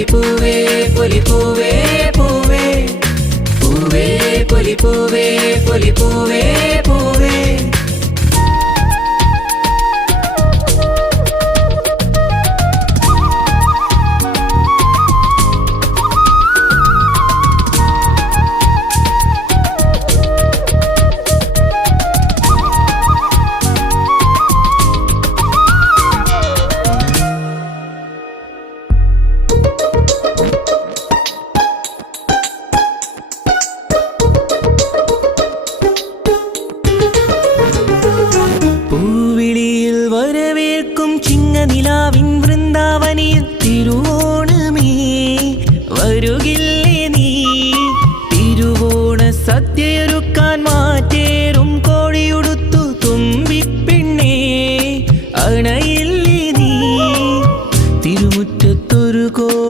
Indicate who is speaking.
Speaker 1: புலி பூவே புலி பூவே. பூவே பூவே புலி பூவே புலி பூவே ചിങ്ങനിലാവിൻ വൃന്ദാവനിൽ തിരുവോണമേ. വരുകില്ലേ നീ? തിരുവോണ സദ്യയൊരുക്കാൻ മാറ്റേ.